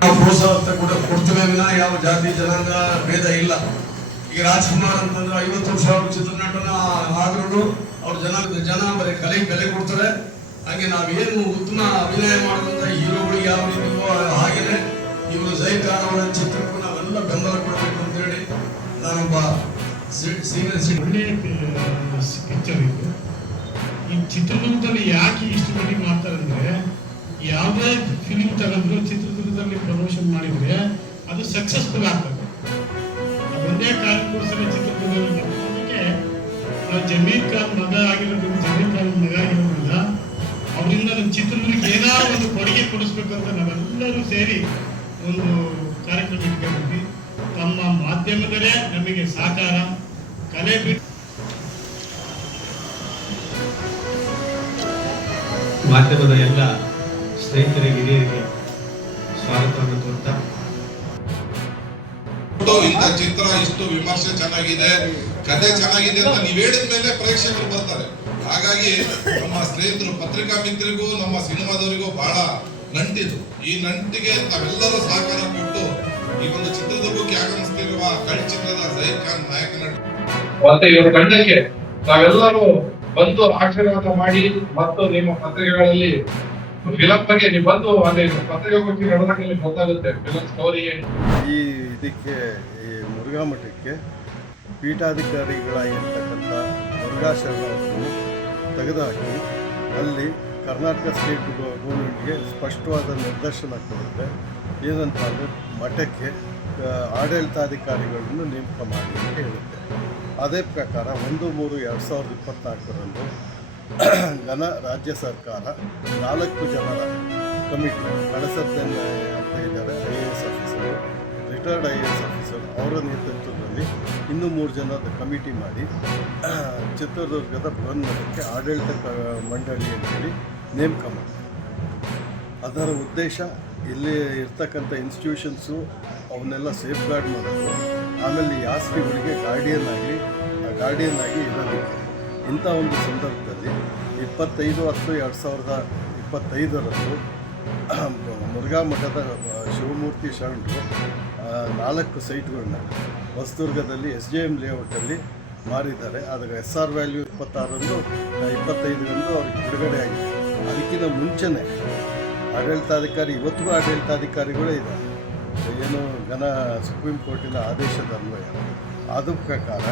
ನಾವು ಪ್ರೋತ್ಸಾಹ ಕೂಡ ಕೊಡ್ತೇವೆ ವಿನ ಯಾವ ಜಾತಿ ಜನಾಂಗ ಭೇದ ಇಲ್ಲ. ಈಗ ರಾಜ್ಕುಮಾರ್ ಅಂತಂದ್ರೆ 50 ವರ್ಷ ಅವ್ರ ಚಿತ್ರನಟನ ಆದ್ರೂ ಅವ್ರ ಜನ ಬರೀ ಕಲೆಗೆ ಬೆಲೆ ಕೊಡ್ತಾರೆ. ಹಾಗೆ ನಾವೇನು ಉತ್ತಮ ಅಭಿನಯ ಮಾಡುವಂತ ಹೀರೋಗಳಿಗೆ ಯಾವ ರೀತಿಯೋ ಹಾಗೇನೆ ಇವರು ಜೈನ್ ಖಾನ್ ಅವರ ಚಿತ್ರಕ್ಕೂ ನಾವೆಲ್ಲ ಬೆಂಬಲ ಕೊಡಬೇಕು ಅಂತ ಹೇಳಿ ನಾನೊಬ್ಬ ಒಳ್ಳೆಯ ಪಿಕ್ಚರ್ ಇದು. ಈ ಚಿತ್ರದುರ್ಗದಲ್ಲಿ ಯಾಕೆ ಇಷ್ಟು ಮಟ್ಟಿಗೆ ಮಾಡ್ತಾರೆ ಅಂದ್ರೆ, ಯಾವುದೇ ಫಿಲಿಂ ತಗೊಂಡ್ರು ಚಿತ್ರದುರ್ಗದಲ್ಲಿ ಪ್ರಮೋಷನ್ ಮಾಡಿದ್ರೆ ಅದು ಸಕ್ಸಸ್ಫುಲ್ ಆಗ್ತದೆ. ಅದೊಂದೇ ಕಾರಣಕ್ಕೋಸ್ಕರ ಚಿತ್ರದುರ್ಗದಲ್ಲಿ ಅದಕ್ಕೆ ನಾವು ಜಮೀರ್ ಖಾನ್ ಮಗ ಆಗಿರೋದ್ರಿಂದ ಅವರಿಂದ ನಮ್ಮ ಚಿತ್ರದುರ್ಗಕ್ಕೆ ಏನಾದ್ರು ಒಂದು ಕೊಡುಗೆ ಕೊಡಿಸ್ಬೇಕು ಅಂತ ನಾವೆಲ್ಲರೂ ಸೇರಿ ಒಂದು ಕಾರ್ಯಕ್ರಮ ಇಟ್ಕೊಂಡಿದ್ವಿ. ತಮ್ಮ ಮಾಧ್ಯಮದಲ್ಲೇ ನಮಗೆ ಸಹಕಾರ, ಕಲೆ ಬಿಟ್ಟು ಮಾಧ್ಯಮದ ಎಲ್ಲ ಸ್ನೇಹಿತರಿಗೆ, ಹಿರಿಯರಿಗೆ ಸ್ವಾಗತವನ್ನು ಕೋರ್ತಾ, ಇಂಥ ಚಿತ್ರ ಇಷ್ಟು ವಿಮರ್ಶೆ ಚೆನ್ನಾಗಿದೆ, ಕಥೆ ಚೆನ್ನಾಗಿದೆ ಅಂತ ನೀವು ಹೇಳಿದ ಮೇಲೆ ಪ್ರೇಕ್ಷಕರು ಬರ್ತಾರೆ. ಹಾಗಾಗಿ ನಮ್ಮ ಸ್ನೇಹಿತರು, ಪತ್ರಿಕಾ ಮಿತ್ರರಿಗೂ ನಮ್ಮ ಸಿನಿಮಾದವರಿಗೂ ಬಹಳ ನಂಟಿದು. ಈ ನಂಟಿಗೆ ತಾವೆಲ್ಲರೂ ಸಹಕಾರ ಕೊಟ್ಟು ಈ ಒಂದು ಚಿತ್ರದುರ್ಗಕ್ಕೆ ಆಗಮಿಸ್ತಿರುವ ಕಳ್ಳ ಚಿತ್ರದ ಜೈನ್ ಖಾನ್ ನಾಯಕ ನಟ ಮತ್ತೆ ಇವರ ತಂಡಕ್ಕೆ ತಾವೆಲ್ಲರೂ ಬಂದು ಆಶೀರ್ವಾದ ಮಾಡಿ ಮತ್ತು ನಿಮ್ಮ ಪತ್ರಿಕೆಗಳಲ್ಲಿ ಫಿಲಂ ಬಗ್ಗೆ ನೀವು ಬಂದು ಅಲ್ಲಿ ಪತ್ರಿಕಾಗೋಷ್ಠಿ ನಡೆದಲ್ಲಿ ಗೊತ್ತಾಗುತ್ತೆ ಫಿಲಂ ಸ್ಟೋರಿ. ಈ ಇದಕ್ಕೆ ಈ ಮುರುಘಾ ಮಠಕ್ಕೆ ಪೀಠಾಧಿಕಾರಿಗಳಾಗಿರ್ತಕ್ಕಂಥ ಮುರುಘಾ ಶರಣರನ್ನು ತೆಗೆದುಹಾಕಿ ಅಲ್ಲಿ ಕರ್ನಾಟಕ ಸ್ಟೇಟ್ ಗೌರ್ಮೆಂಟ್ಗೆ ಸ್ಪಷ್ಟವಾದ ನಿರ್ದೇಶನ ಕೊಡುತ್ತೆ. ಏನಂತ ಅಂದರೆ ಮಠಕ್ಕೆ ಆಡಳಿತಾಧಿಕಾರಿಗಳನ್ನು ನೇಮಕ ಮಾಡಿ ಅಂತ ಹೇಳುತ್ತೆ. ಅದೇ ಪ್ರಕಾರ 1/3/2024 ಘನ ರಾಜ್ಯ ಸರ್ಕಾರ 4 ಜನರ ಕಮಿಟಿ ಕಳಸದ್ದೆನ್ನ ಅಂತ ಇದ್ದಾರೆ, IAS officer, retired IAS officer, ಅವರ ನೇತೃತ್ವದಲ್ಲಿ ಇನ್ನೂ 3 ಜನದ ಕಮಿಟಿ ಮಾಡಿ ಚಿತ್ರದುರ್ಗದ ಬೃಹನ್ಮಠಕ್ಕೆ ಆಡಳಿತ ಮಂಡಳಿ ಅಂತೇಳಿ ನೇಮಕ ಮಾಡಿ. ಅದರ ಉದ್ದೇಶ ಇಲ್ಲಿ ಇರ್ತಕ್ಕಂಥ ಇನ್ಸ್ಟಿಟ್ಯೂಷನ್ಸು ಅವನ್ನೆಲ್ಲ ಸೇಫ್ ಗಾರ್ಡ್ ಮಾಡೋದು, ಆಮೇಲೆ ಈ ಆಸ್ತಿಗಳಿಗೆ ಗಾರ್ಡಿಯನ್ ಆಗಿ ಇರೋದಕ್ಕೆ. ಇಂಥ ಒಂದು ಸಂದರ್ಭದಲ್ಲಿ 25/10/2025 ಮುರುಘಾ ಮಠದ ಶಿವಮೂರ್ತಿ ಶರಣರು 4 ಸೈಟ್ಗಳನ್ನ ಹೊಸದುರ್ಗದಲ್ಲಿ SJM ಲೇಔಟಲ್ಲಿ ಮಾರಿದ್ದಾರೆ. ಅದರ SR ವ್ಯಾಲ್ಯೂ 25 ಅವ್ರಿಗೆ ಬಿಡುಗಡೆ ಆಗಿದೆ. ಅದಕ್ಕಿಂತ ಮುಂಚೆನೇ ಆಡಳಿತಾಧಿಕಾರಿ, ಇವತ್ತಿಗೂ ಆಡಳಿತಾಧಿಕಾರಿಗಳೇ ಇದ್ದಾರೆ, ಏನು ಸುಪ್ರೀಂ ಕೋರ್ಟಿನ ಆದೇಶದ ಅನ್ವಯ. ಅದು ಪ್ರಕಾರ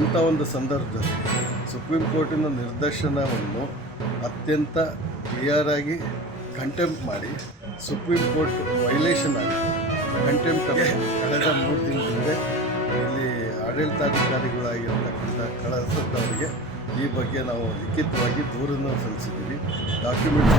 ಇಂಥ ಒಂದು ಸಂದರ್ಭದಲ್ಲಿ ಸುಪ್ರೀಂ ಕೋರ್ಟಿನ ನಿರ್ದೇಶನವನ್ನು ಅತ್ಯಂತ ಕ್ಲಿಯರಾಗಿ ಕಂಟೆಂಪ್ಟ್ ಮಾಡಿ, ಸುಪ್ರೀಂ ಕೋರ್ಟ್ ವೈಲೇಷನ್ ಆಗಿ ಕಂಟೆಂಪ್ಟ್ ಕಳೆದ 3 ದಿನದ ಹಿಂದೆ ಇಲ್ಲಿ ಆಡಳಿತಾಧಿಕಾರಿಗಳಾಗಿರ್ತಕ್ಕಂಥ ಕಳಸದವರಿಗೆ ಈ ಬಗ್ಗೆ ನಾವು ಲಿಖಿತವಾಗಿ ದೂರನ್ನು ಸಲ್ಲಿಸಿದ್ದೀವಿ. ಡಾಕ್ಯುಮೆಂಟ್ಸ್